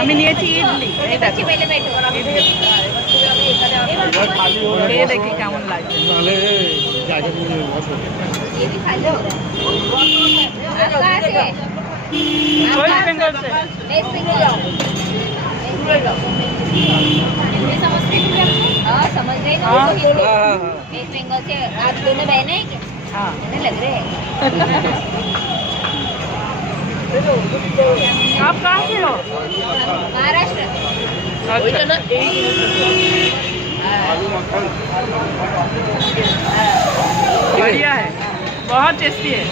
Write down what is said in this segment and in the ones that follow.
আমি নিয়েছি ইডলি। দেখো। খেয়ে দেখি কেমন লাগে ওয়েস্ট বেঙ্গল से समझ रहे ना हाँ। वो हिंदी वेस्ट बंगाल से आप दोनों बहने हैं क्या हाँ कहने लग रहे हैं आप कहाँ से हो महाराष्ट्र बढ़िया है बहुत टेस्टी है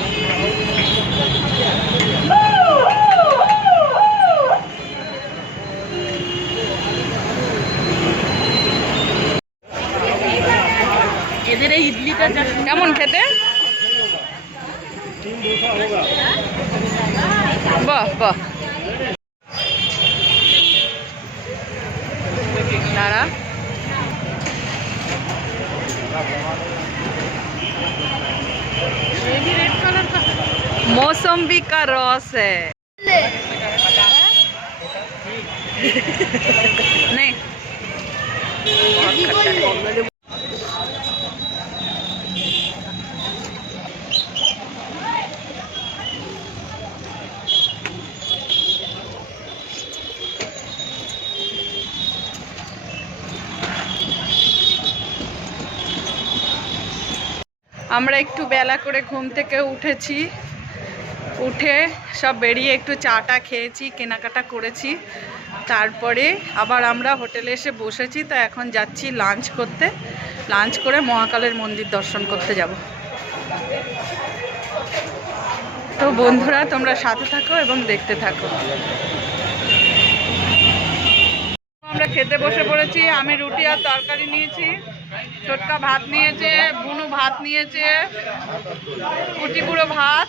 এদের এই ইডলিটা কেমন খেতে বাহ বাহ भंडारा ये भी रेड कलर का मौसम्बी का रस है। नहीं। আমরা একটু বেলা করে ঘুম থেকে উঠেছি। উঠে সব বেরিয়ে একটু চাটা খেয়েছি, কেনাকাটা করেছি। তারপরে আবার আমরা হোটেলে এসে বসেছি, তো এখন যাচ্ছি লাঞ্চ করতে। লাঞ্চ করে মহাকালের মন্দির দর্শন করতে যাব। তো বন্ধুরা, তোমরা সাথে থাকো এবং দেখতে থাকো। আমরা খেতে বসে পড়েছি, আমি রুটি আর তরকারি নিয়েছি। ছোটকা ভাত নিয়েছে, বুনু ভাত নিয়েছে, কুটি গুঁড়ো ভাত,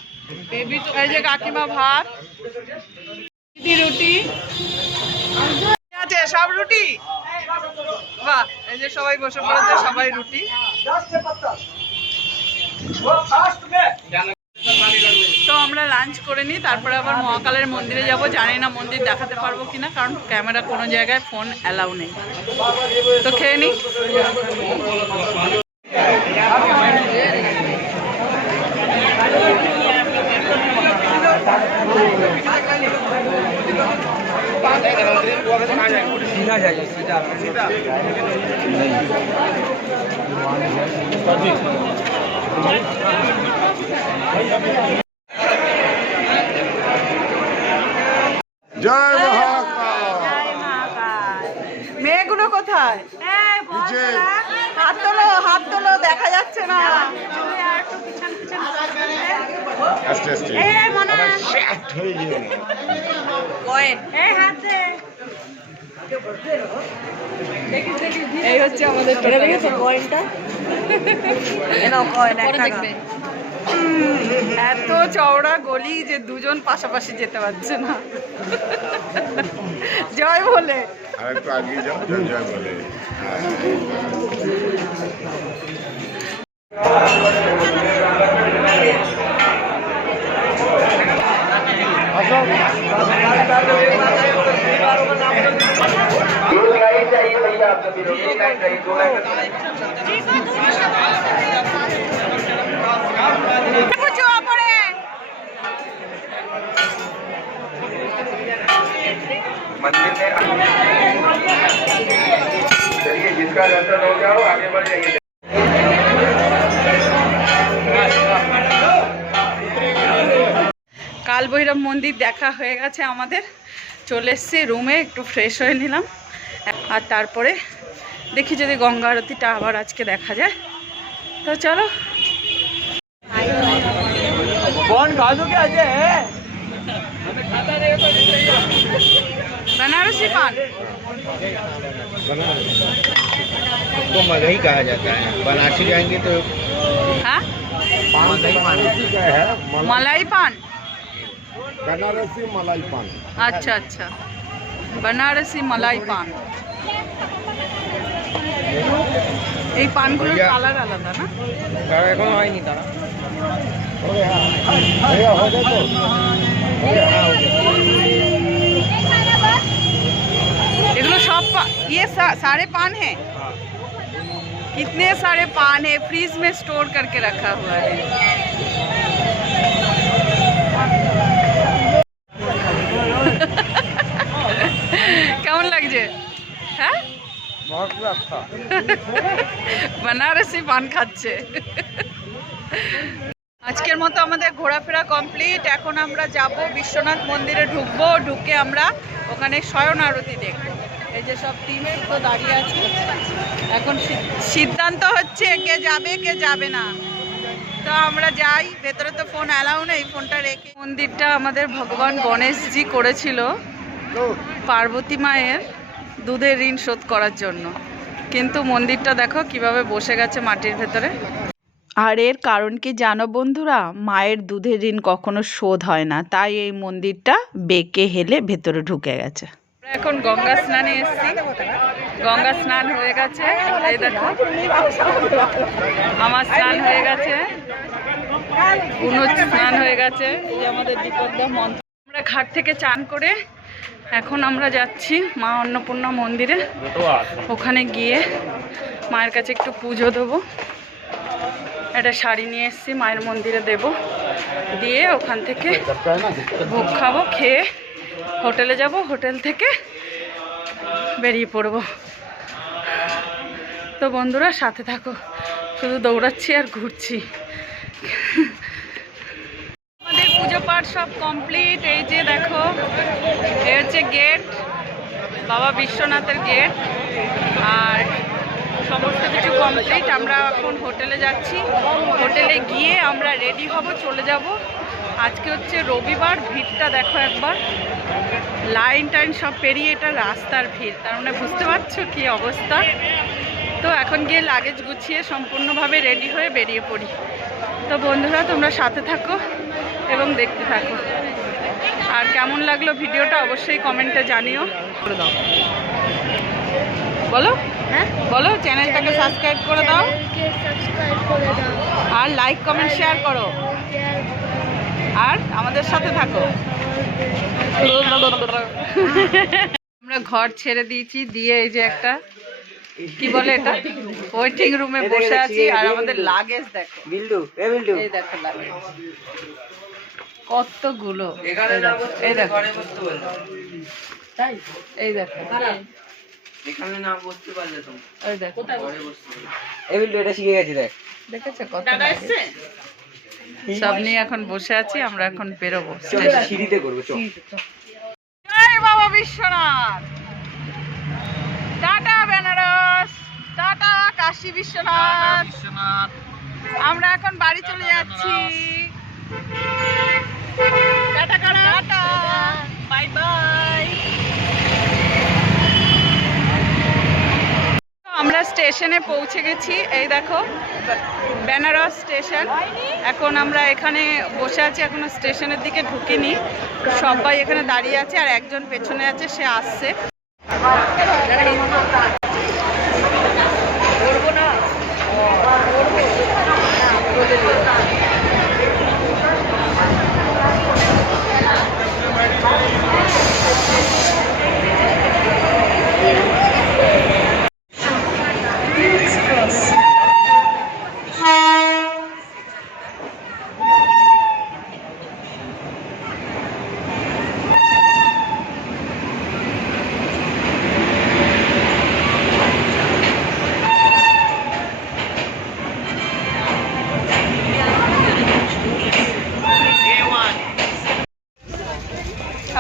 বেবি এই যে কাকিমা ভাত, রুটি আছে, সব রুটি? বাহ, এই যে সবাই বসে পড়েছে, সবাই রুটি। লাঞ্চ করে নিই তারপরে আবার মহাকালের মন্দিরে যাব জানি না মন্দির দেখাতে পারবো কিনা কারণ ক্যামেরা কোনো জায়গায় ফোন অ্যালাউ নেই তো খেয়ে নিই सीधा जाइए सीधा सीधा জয় মহাকাল। মেয়েগুলো কোথায়? হাত তোলো হাত তোলো দেখা যাচ্ছে না। আস্তে আস্তে। হয়ে। এই হচ্ছে আমাদের কয়েনটা? এত চওড়া গলি যে দুজন পাশাপাশি যেতে পারছে না। জয় বলে। আর একটু আগিয়ে যাও জয় জয় বলে। चलिए जिसका दर्शन हो गया हो आगे बढ़ जाइए কাল ভৈরব মন্দির দেখা হয়ে গেছে আমাদের চলে এসছি রুমে একটু ফ্রেশ হয়ে নিলাম আর তারপরে দেখি যদি গঙ্গা আরতিটা আবার আজকে দেখা যায় তো চলো कौन खादू क्या बनारसी पान। तो मगही कहा जाता है। बनारसी जाएँगे तो हाँ? पान मलाई पान। बनारसी मलाई पान। अच्छा अच्छा। बनारसी मलाई पान। এই পানগুলোর अलग আলাদা না এখন হয়নি তারা ये सा, सारे पान हैं कितने सारे पान है फ्रीज में स्टोर करके रखा हुआ है কেমন লাগছে হ্যাঁ बहुत अच्छा বেনারসি পান খাচ্ছে আজকের মতো আমাদের ঘোরাফেরা কমপ্লিট এখন আমরা যাব বিশ্বনাথ মন্দিরে ঢুকবো ঢুকে আমরা ওখানে শয়ন আরতি দেখবো এই যে সব টিমের তো দাঁড়িয়ে আছি। এখন সিদ্ধান্ত হচ্ছে কে যাবে কে যাবে না। তো আমরা যাই, ভেতরে তো ফোন অ্যালাউ নেই ফোনটা রেখে। মন্দিরটা আমাদের ভগবান গণেশজি করেছিল পার্বতী মায়ের দুধের ঋণ শোধ করার জন্য। কিন্তু মন্দিরটা দেখো কীভাবে বসে গেছে মাটির ভেতরে। আর এর কারণ কি জানো বন্ধুরা? মায়ের দুধের ঋণ কখনো শোধ হয় না, তাই এই মন্দিরটা বেঁকে হেলে ভেতরে ঢুকে গেছে। এখন গঙ্গা স্নানে এসেছি। গঙ্গা স্নান হয়ে গেছে। এই দেখো, আমার স্নান হয়ে গেছে। স্নান হয়ে গেছে। এই আমাদের দীপকদা মন্ত্র আমরা ঘাট থেকে চান করে এখন আমরা যাচ্ছি মা অন্নপূর্ণা মন্দিরে। ওখানে গিয়ে মায়ের কাছে একটু পুজো দেবো। একটা শাড়ি নিয়ে এসেছি, মায়ের মন্দিরে দেব। দিয়ে ওখান থেকে ভোগ খাব, খেয়ে হোটেলে যাব, হোটেল থেকে বেরিয়ে পড়ব। তো বন্ধুরা, সাথে থাকো। শুধু দৌড়াচ্ছি আর ঘুরছি। আমাদের পুজো পাঠ সব কমপ্লিট এই যে দেখো, এ হচ্ছে গেট বাবা বিশ্বনাথের গেট আর সমস্ত কিছু কমপ্লিট আমরা এখন হোটেলে যাচ্ছি। হোটেলে গিয়ে আমরা রেডি হব, চলে যাব। আজকে হচ্ছে রবিবার ভিড়টা দেখো একবার। লাইন টাইন সব পেরিয়ে এটা রাস্তার ভিড় তার মানে বুঝতে পারছ কি অবস্থা? তো এখন গিয়ে লাগেজ গুছিয়ে সম্পূর্ণভাবে রেডি হয়ে বেরিয়ে পড়ি। তো বন্ধুরা তোমরা সাথে থাকো এবং দেখতে থাকো। আর কেমন লাগল ভিডিওটা অবশ্যই কমেন্টে জানিও। করে দাও বলো হ্যাঁ বলো চ্যানেলটাকে সাবস্ক্রাইব করে দাও। সাবস্ক্রাইব করে দাও। আর লাইক কমেন্ট শেয়ার করো। আর আমাদের সাথে থাকো। আমরা ঘর ছেড়ে দিয়েছি দিয়ে এই যে একটা কি বলে এটা? ওয়েটিং রুমে বসে আছি আর আমাদের লাগেজ দেখো। বিল্ডু এ বিল্ডু। এই দেখো লাগেজ কতগুলো? এখানে এই দেখো, এই দেখো। ঘরে বসতে বলল তাই? এই দেখো। এখানে না বসতে পারলে তো। ওই দেখো। ঘরে বসতে বলল এ বিল্ডু এটা শিখে গেছি দেখ। দেখেছ কত লাগেজ? সব নিয়ে এখন বসে আছি আমরা এখন বেরোবো। সিঁড়িতে করব জয় বাবা বিশ্বনাথ! টাটা বেনারস! টাটা কাশী বিশ্বনাথ! আমরা এখন বাড়ি চলে যাচ্ছি। Tata tata. Bye bye. আমরা স্টেশনে পৌঁছে গেছি। এই দেখো বেনারস স্টেশন। এখন আমরা এখানে বসে আছি, এখনও স্টেশনের দিকে ঢুকিনি। সবাই এখানে দাঁড়িয়ে আছে আর একজন পেছনে আছে, সে আসছে।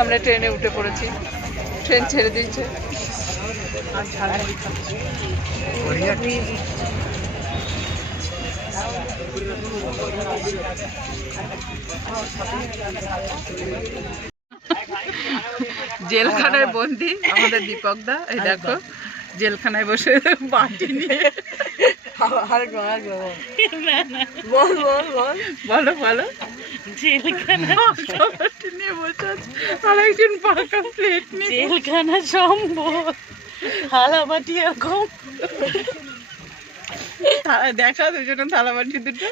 আমরা ট্রেনে উঠে পড়েছি। ট্রেন ছেড়ে দিয়েছে। জেলখানায় বন্দি আমাদের দীপক দা এই দেখো জেলখানায় বসে বাটি নিয়ে। না, না। বলো বলো। জেলখানা নিয়ে বসে আছে। আর একজন পাকা প্লেট নিয়ে জেলখানা সম্ভব। থালা বাটি এরকম দেখা দুজনে থালা বাটি দুটো।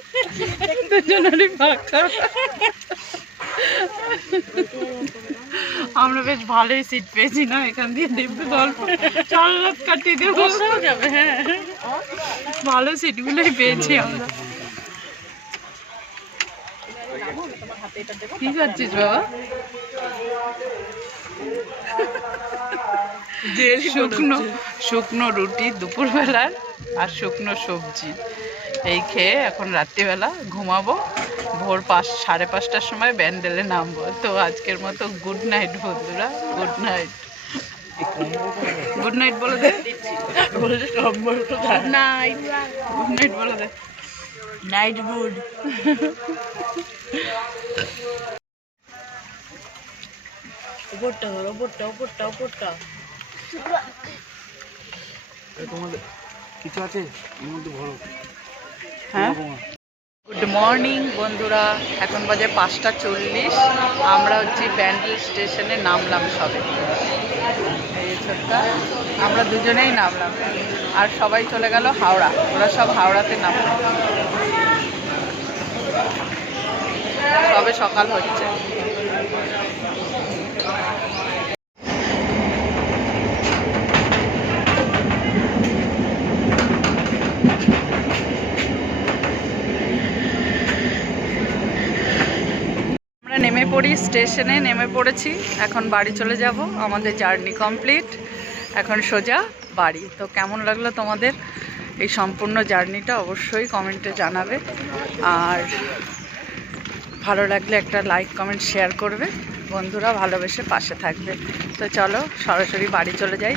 দুজনেরই পাকা। আমরা বেশ ভালোই সিট পেয়েছি না? এখান দিয়ে দেখবে গল্প চার রাত কাটিয়ে দিয়ে বসেও যাবে হ্যাঁ। ভালো সিটগুলোই পেয়েছি আমরা। কি করছিস বাবা? শুকনো শুকনো রুটি দুপুরবেলার আর শুকনো সবজি। এই খেয়ে এখন রাত্রিবেলা ঘুমাবো। ভোর পাঁচ সাড়ে পাঁচটার সময় ব্যান্ডেলে নামবো। তো আজকের মতো গুড নাইট বন্ধুরা গুড নাইট গুড নাইট বলে দে। গুড নাইট গুড নাইট বলে দে। নাইট গুড কিছু আছে? এর মধ্যে ভরো হ্যাঁ? গুড মর্নিং বন্ধুরা। এখন বাজে পাঁচটা চল্লিশ। আমরা হচ্ছে ব্যান্ডেল স্টেশনে নামলাম সবে। আমরা দুজনেই নামলাম। আর সবাই চলে গেল হাওড়া। ওরা সব হাওড়াতে নামলো। সবে সকাল হচ্ছে। নেমে পড়ি স্টেশনে, নেমে পড়েছি। এখন বাড়ি চলে যাব। আমাদের জার্নি কমপ্লিট। এখন সোজা বাড়ি। তো কেমন লাগল তোমাদের এই সম্পূর্ণ জার্নিটা? অবশ্যই কমেন্টে জানাবে। আর ভালো লাগলে একটা লাইক কমেন্ট শেয়ার করবে। বন্ধুরা ভালোবেসে পাশে থাকবে। তো চলো, সরাসরি বাড়ি চলে যাই।